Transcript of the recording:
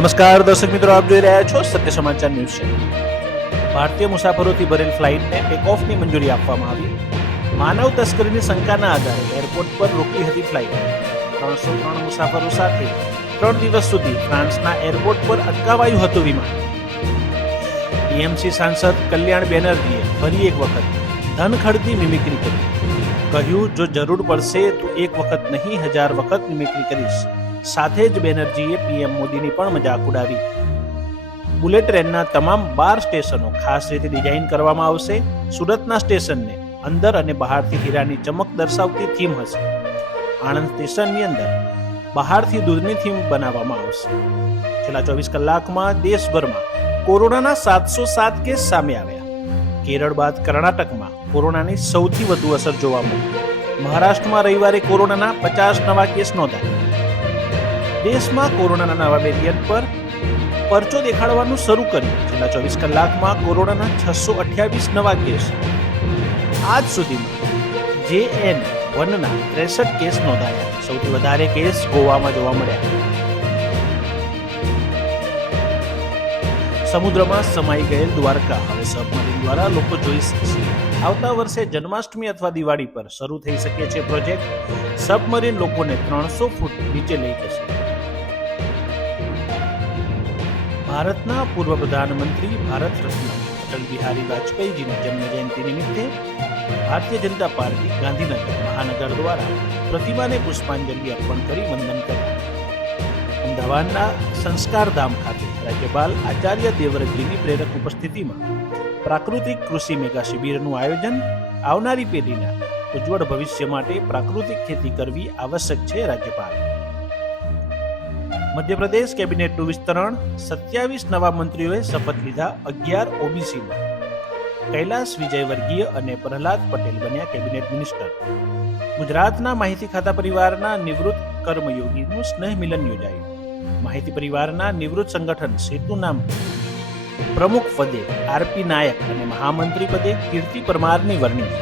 નમસ્કાર દર્શક મિત્રો, આપ જોઈ રહ્યા છો સત્ય સમાચાર ન્યૂઝ ચેનલ. ભારતીય મુસાફરોથી ભરેલ ફ્લાઇટને ટેક ઓફની મંજૂરી આપવામાં આવી. માનવ તસ્કરીની શંકાના આધારે એરપોર્ટ પર રોકી હતી ફ્લાઇટ. 303 મુસાફરો સાથે 3 દિવસ સુધી ફ્રાન્સના એરપોર્ટ પર અટકાવાયું હતું વિમાન. ટીએમસી સાંસદ કલ્યાણ બેનર્જીએ ફરી એક વખત ધનખડની મિમિક્રી કરી. કહ્યું, જો જરૂર પડશે તો એક વખત નહીં 1000 વખત મિમિક્રી કરીશ. સાથે જ બેનર્જીએ પીએમ મોદીની પણ મજાક ઉડાવી. બુલેટ ટ્રેનના તમામ 12 સ્ટેશનો ખાસ રીતે ડિઝાઇન કરવામાં આવશે. સુરતના સ્ટેશનને અંદર અને બહારથી હીરાની ચમક દર્શાવતી થીમ હશે. આણંદ સ્ટેશનની અંદર બહારથી દૂધની થીમ બનાવવામાં આવશે. છેલ્લા 24 કલાકમાં દેશભરમાં કોરોનાના 707 કેસ સામે આવ્યા. કેરળ બાદ કર્ણાટકમાં કોરોનાની સૌથી વધુ અસર જોવા મળી. મહારાષ્ટ્રમાં રવિવારે કોરોનાના 50 નવા કેસ નોંધાયા. દેશમાં કોરોનાના નવા વેરિયન્ટ પર પરચો દેખાડવાનું શરૂ કર્યું. છેલ્લા 24 કલાકમાં કોરોનાના 628 નવા કેસ. આજ સુધીમાં JN1ના 63 કેસ નોંધાયા. સૌથી વધારે કેસ ગોવામાં જોવા મળ્યા. સમુદ્રમાં સમાઈ ગયેલ દ્વારકા હવે સબમરીન દ્વારા લોકો જોઈ શકશે. આવતા વર્ષે જન્માષ્ટમી અથવા દિવાળી પર શરૂ થઈ શકે છે પ્રોજેક્ટ. સબમરીન લોકોને 300 ફૂટ નીચે લઈ જશે. ભારતના પૂર્વ પ્રધાનમંત્રી ભારત રત્ન અટલ બિહારી વાજપેયીજીની જન્મ જયંતિ નિમિત્તે ભારતીય જનતા પાર્ટી ગાંધીનગર મહાનગર દ્વારા પ્રતિમાને પુષ્પાંજલિ અર્પણ કરી વંદન કર્યા. અમદાવાદના સંસ્કારધામ ખાતે રાજ્યપાલ આચાર્ય દેવવ્રતજીની પ્રેરક ઉપસ્થિતિમાં પ્રાકૃતિક કૃષિ મેગા શિબિરનું આયોજન. આવનારી પેઢીના ઉજ્જવળ ભવિષ્ય માટે પ્રાકૃતિક ખેતી કરવી આવશ્યક છે. રાજ્યપાલ. મધ્યપ્રદેશ કેબિનેટનું વિસ્તરણ. 27 નવા મંત્રીઓએ શપથ લીધા. 11 ઓબીસીના. કૈલાસ વિજયવર્ગીય અને પ્રહલાદ પટેલ બન્યા કેબિનેટ મિનિસ્ટર. ગુજરાતના માહિતી ખાતા પરિવારના નિવૃત્ત કર્મયોગીનું સ્નેહ મિલન યોજાયું. માહિતી પરિવારના નિવૃત્ત સંગઠન સેતુના પ્રમુખ પદે આરપી નાયક અને મહામંત્રી પદે કીર્તિ પરમારની વરણી.